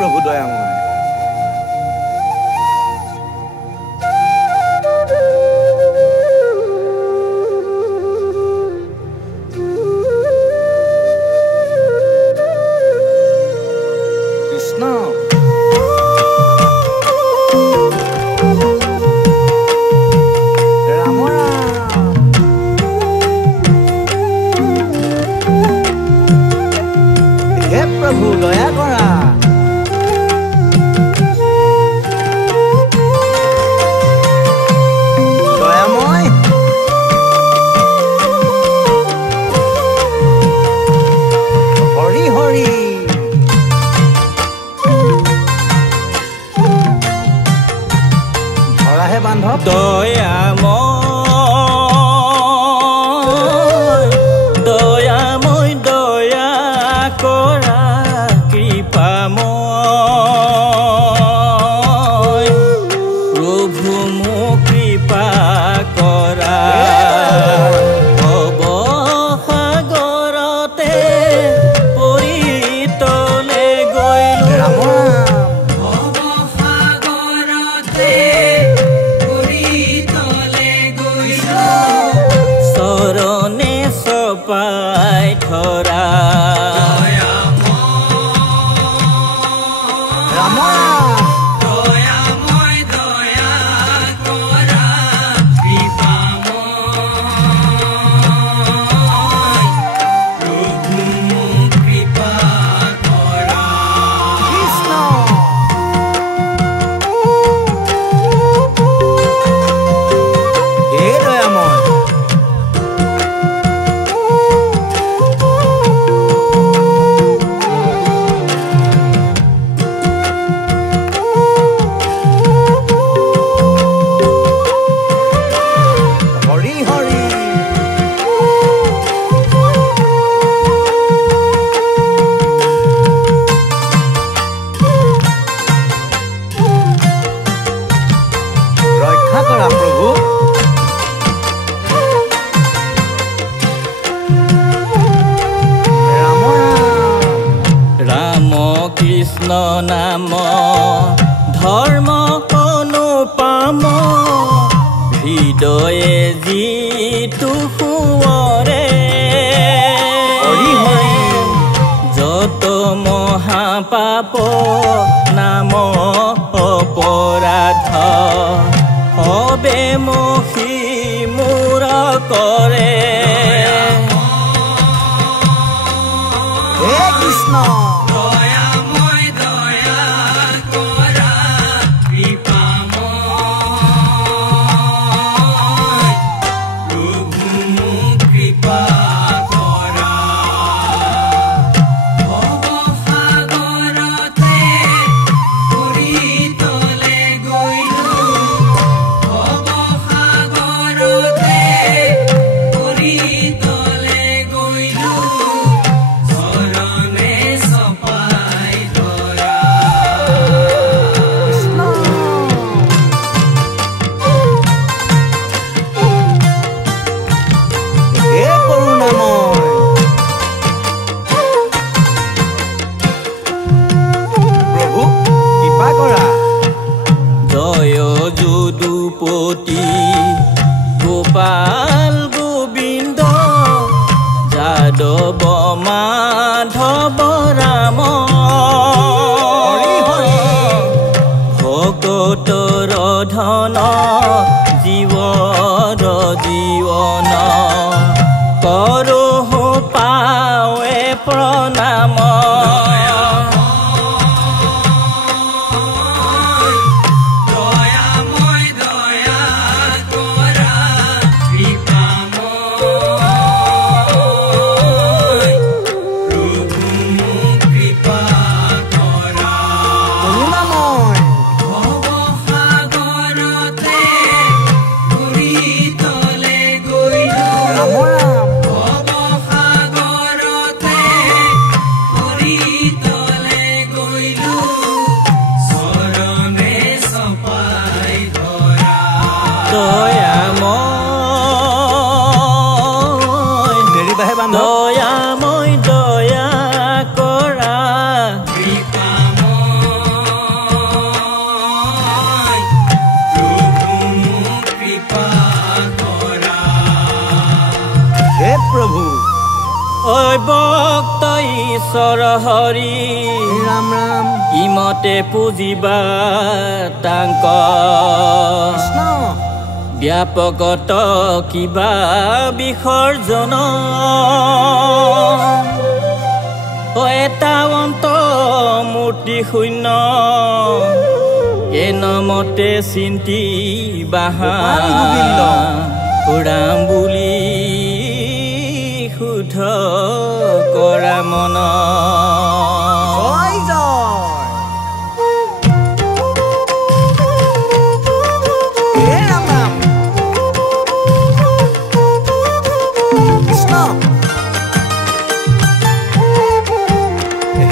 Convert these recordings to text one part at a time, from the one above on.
প্ৰভু দয়াময়। কৃষ্ণ প্ৰভু দয়া কৰা। দয়াময় হৰি হৰি ধৰাহে বান্ধৱ। দয়াময় দয়াময় দয়া কৰা কৃপাময় প্ৰভু মোক কৃপা কৰা। ভৱসাগৰতে পৰি তলে গৈলো চৰণে চপাই ধৰা। কৃষ্ণ নাম ধৰ্ম অনুপম হৃদয়ে যিটো সুৱৰে। যত মহাপাপ নাম অপৰাধ হবে মহি মূৰ কৰে। হে কৃষ্ণ যদুপতি গোপাল গোবিন্দ যাদৱ মাধৱ ৰাম ভকতৰ ধন জীৱৰ জীৱন কৰহো পাৱে প্ৰণাম। দয়াময় দয়া কৰা বছৰ হৰি ৰাম ৰাম ইমতে পুজিবা তাংক কৃষ্ণ ব্যাপকত কিবা বিসৰ্জন এটা অন্ত মূৰ্তি শূন্য এ নমতে চিন্তি বাহা ৰাম বুলি শুদ্ধ কৰা মন জয় জয় হে ৰাম ৰাম কৃষ্ণ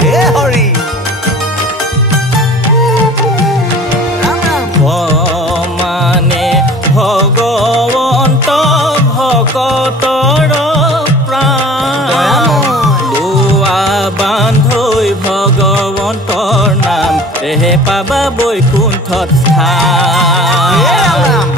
হে হৰি ৰাম ৰাম মানে ভগৱন্ত ভকতৰ প্ৰাণ লোৱা বান্ধৈ ভগৱন্তৰ নাম তেহে পাবা বৈকুণ্ঠত স্থান হে ৰাম ৰাম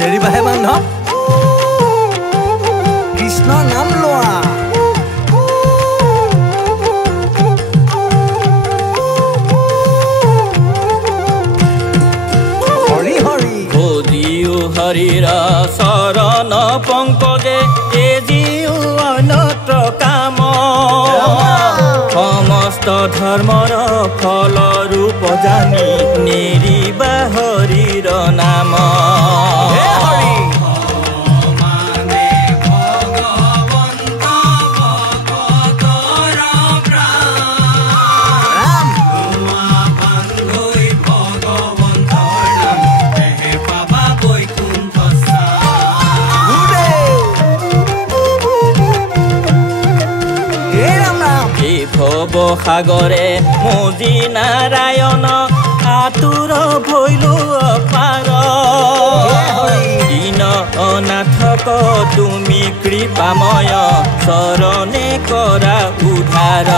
নেৰিবাহে বান্ধৱ কৃষ্ণৰ নাম লোৱা হৰি হৰি ভজিও হৰিৰ চৰণ পংকজে এজিও অন্যত্ৰ কাম সমস্ত ধৰ্মৰ ফল ৰূপ জানি নেৰিবা হৰিৰ নাম হে হৰি ৰাম ভৱ সাগৰে মজি নাৰায়ণ আতুৰ ভৈলো পাৰ দীন অনাথক তুমি কৃপাময় চৰণে কৰা উদ্ধাৰ